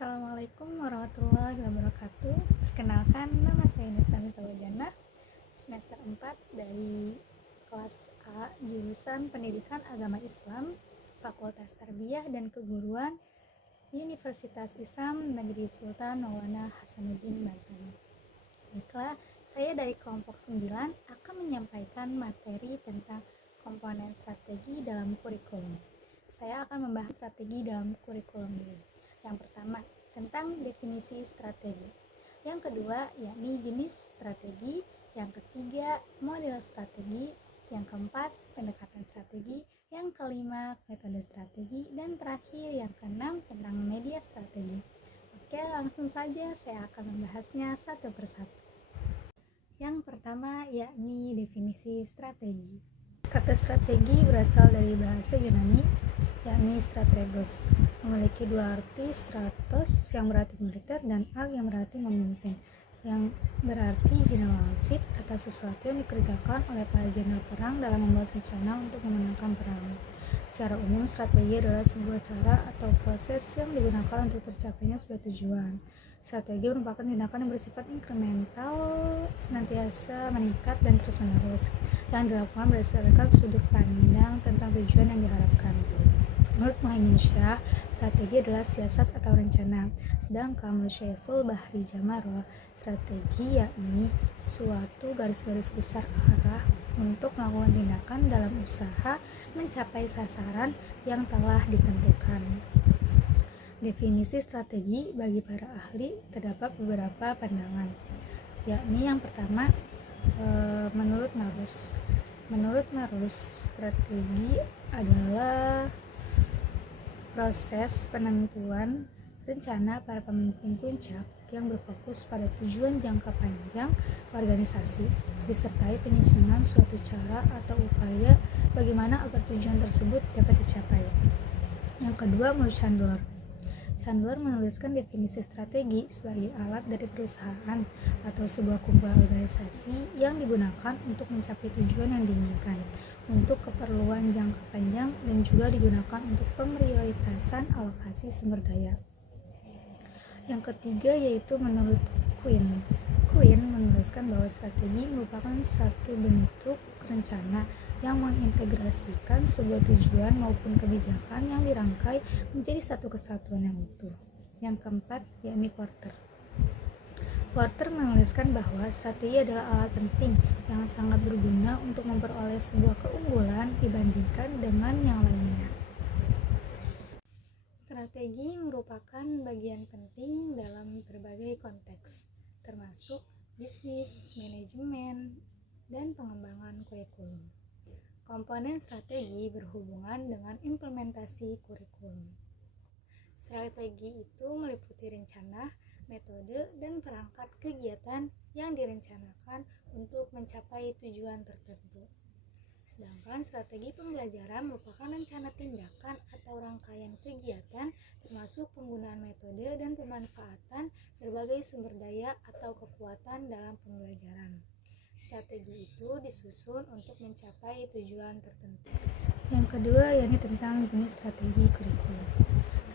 Assalamualaikum warahmatullahi wabarakatuh. Perkenalkan, nama saya Nisa Mitawajana, semester 4 dari kelas A, jurusan Pendidikan Agama Islam, Fakultas Tarbiyah dan Keguruan, Universitas Islam Negeri Sultan Maulana Hasanuddin Banten. Baiklah, saya dari kelompok 9 akan menyampaikan materi tentang komponen strategi dalam kurikulum. Saya akan membahas strategi dalam kurikulum ini. Yang pertama, tentang definisi strategi. Yang kedua, yakni jenis strategi. Yang ketiga, model strategi. Yang keempat, pendekatan strategi. Yang kelima, metode strategi. Dan terakhir, yang keenam, tentang media strategi. Oke, langsung saja saya akan membahasnya satu persatu. Yang pertama, yakni definisi strategi. Kata strategi berasal dari bahasa Yunani, yakni strategos, memiliki dua arti, stratos yang berarti militer dan ag yang berarti memimpin, yang berarti generalship atas sesuatu yang dikerjakan oleh para jenderal perang dalam membuat rencana untuk memenangkan perang. Secara umum, strategi adalah sebuah cara atau proses yang digunakan untuk tercapainya sebuah tujuan. Strategi merupakan tindakan yang bersifat inkremental, senantiasa meningkat dan terus-menerus, yang dilakukan berdasarkan sudut pandang tentang tujuan yang diharapkan. Menurut Muhaimin Syah, strategi adalah siasat atau rencana. Sedangkan menurut Syaiful Bahri Jamarwa, strategi yakni suatu garis-garis besar arah untuk melakukan tindakan dalam usaha mencapai sasaran yang telah ditentukan. Definisi strategi bagi para ahli terdapat beberapa pandangan, yakni yang pertama, menurut Marus, strategi adalah proses penentuan rencana para pemimpin puncak yang berfokus pada tujuan jangka panjang organisasi, disertai penyusunan suatu cara atau upaya bagaimana agar tujuan tersebut dapat dicapai. Yang kedua, menurut Chandler menuliskan definisi strategi sebagai alat dari perusahaan atau sebuah kumpulan organisasi yang digunakan untuk mencapai tujuan yang diinginkan, untuk keperluan jangka panjang, dan juga digunakan untuk pemprioritasan alokasi sumber daya. Yang ketiga yaitu menurut Quinn menuliskan bahwa strategi merupakan satu bentuk rencana yang mengintegrasikan sebuah tujuan maupun kebijakan yang dirangkai menjadi satu kesatuan yang utuh. Yang keempat, yakni Porter menuliskan bahwa strategi adalah alat penting yang sangat berguna untuk memperoleh sebuah keunggulan dibandingkan dengan yang lainnya. Strategi merupakan bagian penting dalam berbagai konteks, termasuk bisnis, manajemen, dan pengembangan kurikulum. Komponen strategi berhubungan dengan implementasi kurikulum. Strategi itu meliputi rencana, metode, dan perangkat kegiatan yang direncanakan untuk mencapai tujuan tertentu. Sedangkan strategi pembelajaran merupakan rencana tindakan atau rangkaian kegiatan termasuk penggunaan metode dan pemanfaatan berbagai sumber daya atau kekuatan dalam pembelajaran. Strategi itu disusun untuk mencapai tujuan tertentu. Yang kedua, yakni tentang jenis strategi kurikulum.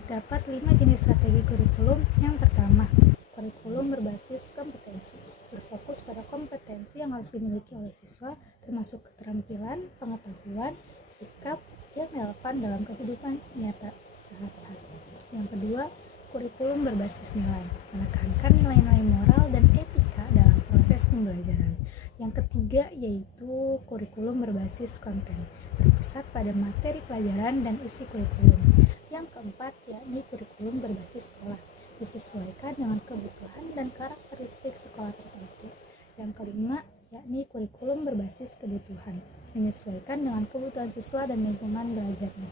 Terdapat 5 jenis strategi kurikulum. Yang pertama, kurikulum berbasis kompetensi, berfokus pada kompetensi yang harus dimiliki oleh siswa, termasuk keterampilan, pengetahuan, sikap yang relevan dalam kehidupan nyata sehari-hari. Yang kedua, kurikulum berbasis nilai, menekankan nilai-nilai moral dan etika dalam proses pembelajaran. Yang ketiga yaitu kurikulum berbasis konten, berpusat pada materi pelajaran dan isi kurikulum. Yang keempat yakni kurikulum berbasis sekolah, disesuaikan dengan kebutuhan dan karakteristik sekolah tertentu. Yang kelima yakni kurikulum berbasis kebutuhan, menyesuaikan dengan kebutuhan siswa dan lingkungan belajarnya.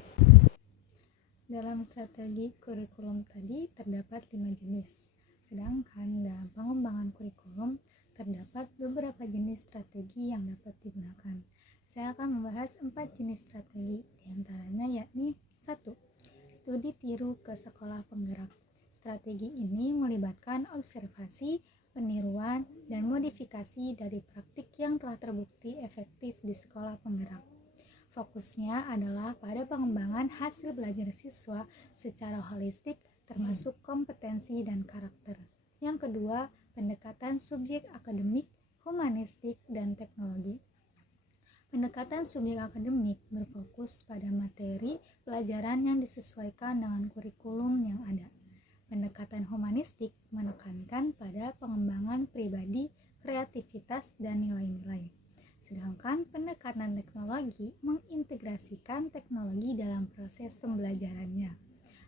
Dalam strategi kurikulum tadi terdapat 5 jenis, sedangkan dalam pengembangan kurikulum terdapat beberapa jenis strategi yang dapat digunakan. Saya akan membahas 4 jenis strategi, diantaranya yakni 1. Studi tiru ke sekolah penggerak. Strategi ini melibatkan observasi, peniruan, dan modifikasi dari praktik yang telah terbukti efektif di sekolah penggerak. Fokusnya adalah pada pengembangan hasil belajar siswa secara holistik termasuk kompetensi dan karakter. Yang kedua, pendekatan subjek akademik, humanistik, dan teknologi. Pendekatan subjek akademik berfokus pada materi pelajaran yang disesuaikan dengan kurikulum yang ada. Pendekatan humanistik menekankan pada pengembangan pribadi, kreativitas, dan nilai-nilai. Sedangkan pendekatan teknologi mengintegrasikan teknologi dalam proses pembelajarannya.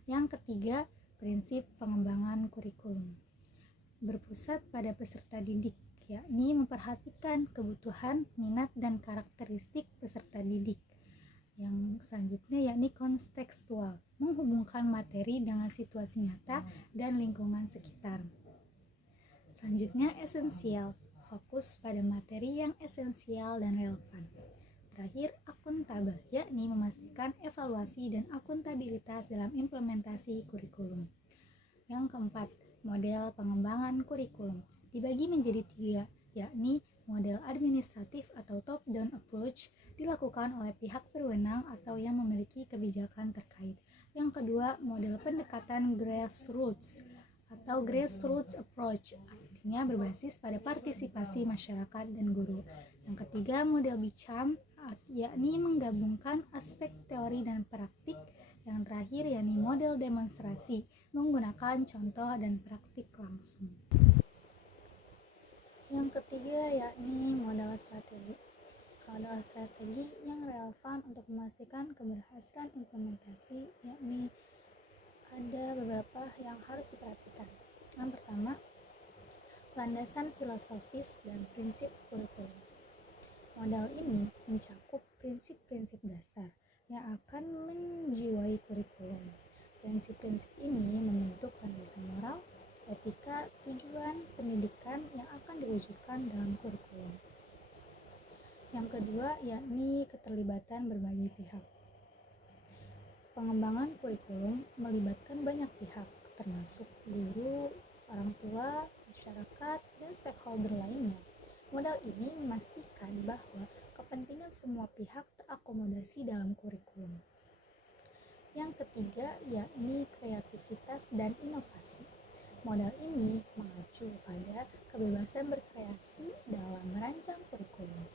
Yang ketiga, prinsip pengembangan kurikulum berpusat pada peserta didik, yakni memperhatikan kebutuhan, minat, dan karakteristik peserta didik. Yang selanjutnya yakni kontekstual, menghubungkan materi dengan situasi nyata dan lingkungan sekitar. Selanjutnya esensial, fokus pada materi yang esensial dan relevan. Terakhir, akuntabel, yakni memastikan evaluasi dan akuntabilitas dalam implementasi kurikulum. Yang keempat, model pengembangan kurikulum dibagi menjadi 3, yakni model administratif atau top-down approach dilakukan oleh pihak berwenang atau yang memiliki kebijakan terkait. Yang kedua, model pendekatan grassroots atau grassroots approach, artinya berbasis pada partisipasi masyarakat dan guru. Yang ketiga, model BICAM, yakni menggabungkan aspek teori dan praktik. Yang terakhir, yakni model demonstrasi, menggunakan contoh dan praktik langsung. Yang ketiga, yakni model strategi. Model strategi yang relevan untuk memastikan keberhasilan implementasi, yakni ada beberapa yang harus diperhatikan. Yang pertama, landasan filosofis dan prinsip kurikulum. Model ini mencakup prinsip-prinsip dasar yang akan menjiwai kurikulum. Prinsip-prinsip ini membentuk landasan moral, etika, tujuan pendidikan yang akan diwujudkan dalam kurikulum. Yang kedua, yakni keterlibatan berbagai pihak. Pengembangan kurikulum melibatkan banyak pihak, termasuk guru, orang tua, masyarakat, dan stakeholder lainnya. Modal ini memastikan bahwa kepentingan semua pihak terakomodasi dalam kurikulum. Yang ketiga, yakni kreativitas dan inovasi. Modal ini mengacu pada kebebasan berkreasi dalam merancang kurikulum.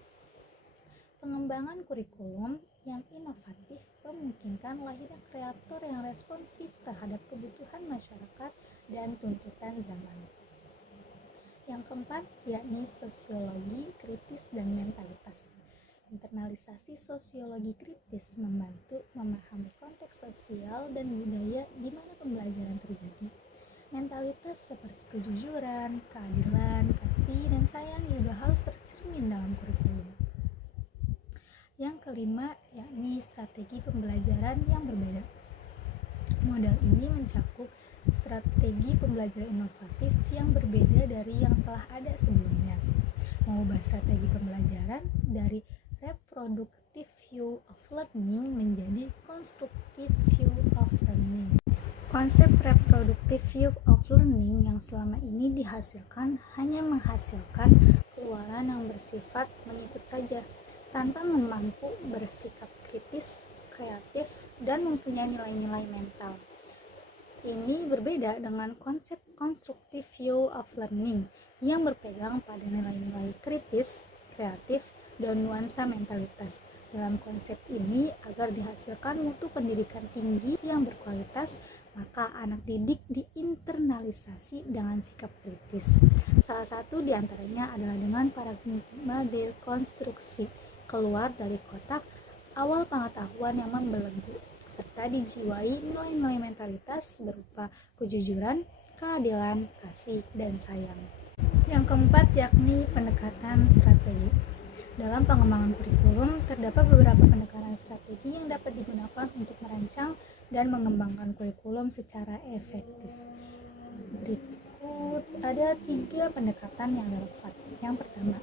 Pengembangan kurikulum yang inovatif memungkinkan lahirnya kreator yang responsif terhadap kebutuhan masyarakat dan tuntutan zaman. Yang keempat, yakni sosiologi kritis dan mentalitas. Internalisasi sosiologi kritis membantu memahami konteks sosial dan budaya di mana pembelajaran terjadi. Mentalitas seperti kejujuran, keadilan, kasih, dan sayang juga harus tercermin dalam kurikulum. Yang kelima, yakni strategi pembelajaran yang berbeda. Model ini mencakup strategi pembelajaran inovatif yang berbeda dari yang telah ada sebelumnya. Mengubah strategi pembelajaran dari reproductive view of learning menjadi constructive view of learning. Konsep reproductive view of learning yang selama ini dihasilkan hanya menghasilkan keluaran yang bersifat mengikut saja, tanpa mampu bersikap kritis, kreatif, dan mempunyai nilai-nilai mental. Ini berbeda dengan konsep constructive view of learning yang berpegang pada nilai-nilai kritis, kreatif, dan nuansa mentalitas. Dalam konsep ini, agar dihasilkan mutu pendidikan tinggi yang berkualitas, maka anak didik diinternalisasi dengan sikap kritis. Salah satu diantaranya adalah dengan paradigma dekonstruksi, keluar dari kotak awal pengetahuan yang membelenggu, serta dijiwai nilai-nilai mentalitas berupa kejujuran, keadilan, kasih, dan sayang. Yang keempat, yakni pendekatan strategi. Dalam pengembangan kurikulum, terdapat beberapa pendekatan strategi yang dapat digunakan untuk merancang dan mengembangkan kurikulum secara efektif. Berikut ada 3 pendekatan yang relevan. Yang pertama,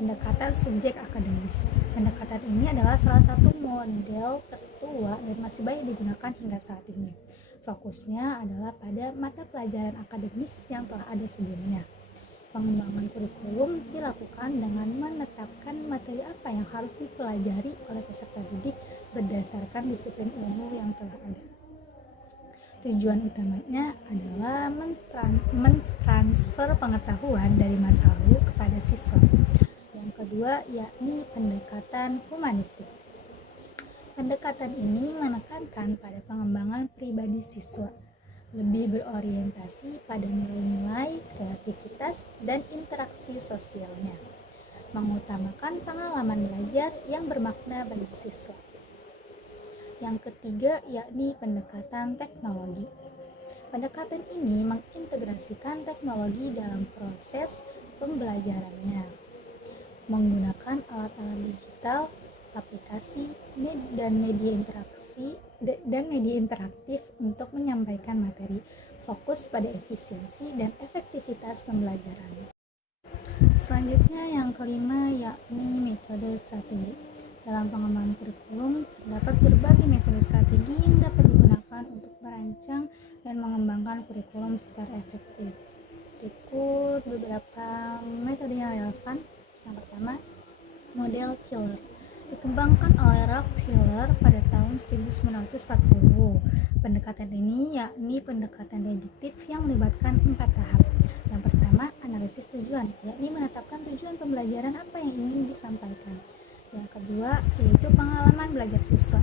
pendekatan subjek akademis. Pendekatan ini adalah salah satu model tertua dan masih banyak digunakan hingga saat ini. Fokusnya adalah pada mata pelajaran akademis yang telah ada sebelumnya. Pengembangan kurikulum dilakukan dengan menetapkan materi apa yang harus dipelajari oleh peserta didik berdasarkan disiplin ilmu yang telah ada. Tujuan utamanya adalah mentransfer pengetahuan dari masa lalu kepada siswa. Yang kedua yakni pendekatan humanistik. Pendekatan ini menekankan pada pengembangan pribadi siswa, lebih berorientasi pada nilai-nilai, kreativitas, dan interaksi sosialnya, mengutamakan pengalaman belajar yang bermakna bagi siswa. Yang ketiga yakni pendekatan teknologi. Pendekatan ini mengintegrasikan teknologi dalam proses pembelajarannya, menggunakan alat-alat digital, aplikasi, dan media interaktif untuk menyampaikan materi, fokus pada efisiensi dan efektivitas pembelajaran. Selanjutnya yang kelima yakni metode strategi. Dalam pengembangan kurikulum, terdapat berbagai metode strategi yang dapat digunakan untuk merancang dan mengembangkan kurikulum secara efektif. Berikut beberapa metode yang relevan. Yang pertama, model Tiller. Dikembangkan oleh Ralph Tiller pada tahun 1940. Pendekatan ini yakni pendekatan deduktif yang melibatkan 4 tahap. Yang pertama, analisis tujuan, yakni menetapkan tujuan pembelajaran apa yang ingin disampaikan. Yang kedua, yaitu pengalaman belajar siswa,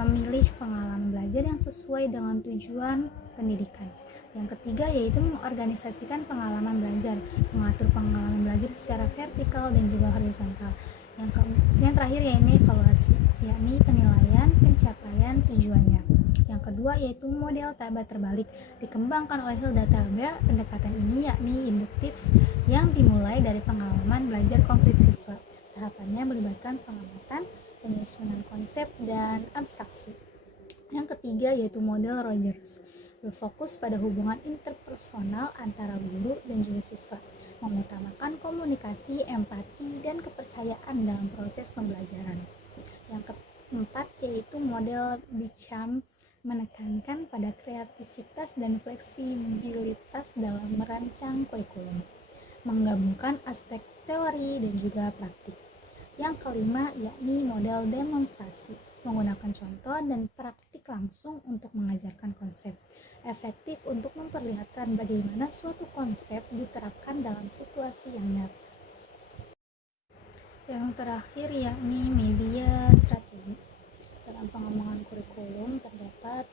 memilih pengalaman belajar yang sesuai dengan tujuan pendidikan. Yang ketiga, yaitu mengorganisasikan pengalaman belajar, mengatur pengalaman belajar secara vertikal dan juga horizontal. Yang terakhir, yaitu evaluasi, yakni penilaian pencapaian tujuannya. Yang kedua, yaitu model Taba terbalik, dikembangkan oleh Hilda Taba. Pendekatan ini yakni induktif yang dimulai dari pengalaman belajar konkret siswa. Tahapannya melibatkan pengamatan, penyusunan konsep, dan abstraksi. Yang ketiga yaitu model Rogers, berfokus pada hubungan interpersonal antara guru dan juga siswa, mengutamakan komunikasi, empati, dan kepercayaan dalam proses pembelajaran. Yang keempat yaitu model Beecham, menekankan pada kreativitas dan fleksibilitas dalam merancang kurikulum, menggabungkan aspek teori dan juga praktik. Yang kelima yakni model demonstrasi, menggunakan contoh dan praktik langsung untuk mengajarkan konsep, efektif untuk memperlihatkan bagaimana suatu konsep diterapkan dalam situasi yang nyata. Yang terakhir yakni media strategi. Dalam pengembangan kurikulum terdapat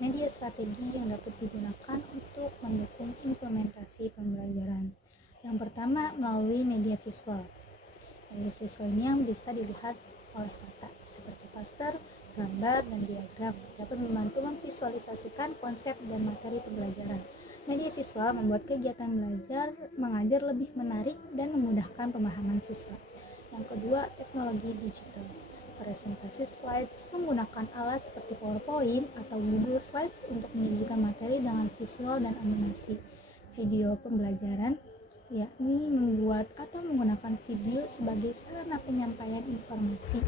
media strategi yang dapat digunakan untuk mendukung implementasi pembelajaran. Yang pertama melalui media visual. Media visual ini yang bisa dilihat oleh mata, seperti poster, gambar, dan diagram, dapat membantu memvisualisasikan konsep dan materi pembelajaran. Media visual membuat kegiatan mengajar lebih menarik dan memudahkan pemahaman siswa. Yang kedua, teknologi digital. Presentasi slides menggunakan alat seperti PowerPoint atau Google Slides untuk menyajikan materi dengan visual dan animasi. Video pembelajaran yakni membuat atau menggunakan video sebagai sarana penyampaian informasi,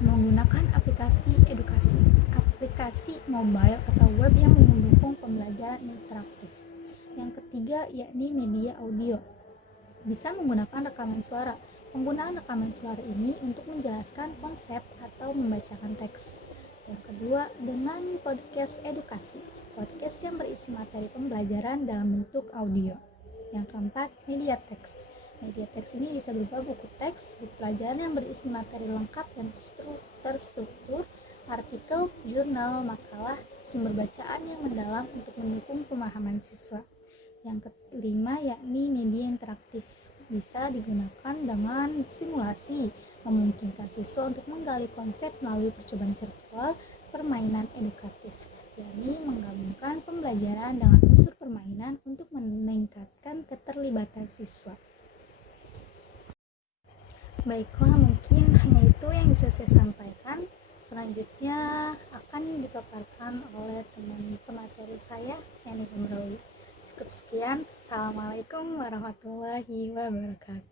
menggunakan aplikasi edukasi, aplikasi mobile atau web yang mendukung pembelajaran interaktif. Yang ketiga yakni media audio, bisa menggunakan rekaman suara. Penggunaan rekaman suara ini untuk menjelaskan konsep atau membacakan teks. Yang kedua, dengan podcast edukasi, podcast yang berisi materi pembelajaran dalam bentuk audio. Yang keempat, media teks. Media teks ini bisa berupa buku teks, buku pelajaran yang berisi materi lengkap dan terstruktur, artikel, jurnal, makalah, sumber bacaan yang mendalam untuk mendukung pemahaman siswa. Yang kelima yakni media interaktif, bisa digunakan dengan simulasi, memungkinkan siswa untuk menggali konsep melalui percobaan virtual, permainan edukatif, yakni menggabungkan pembelajaran dengan unsur permainan untuk meningkatkan keterlibatan siswa. Baiklah, mungkin hanya itu yang bisa saya sampaikan. Selanjutnya akan dipaparkan oleh teman pemateri saya, Yani Gumrawi. Cukup sekian. Assalamualaikum warahmatullahi wabarakatuh.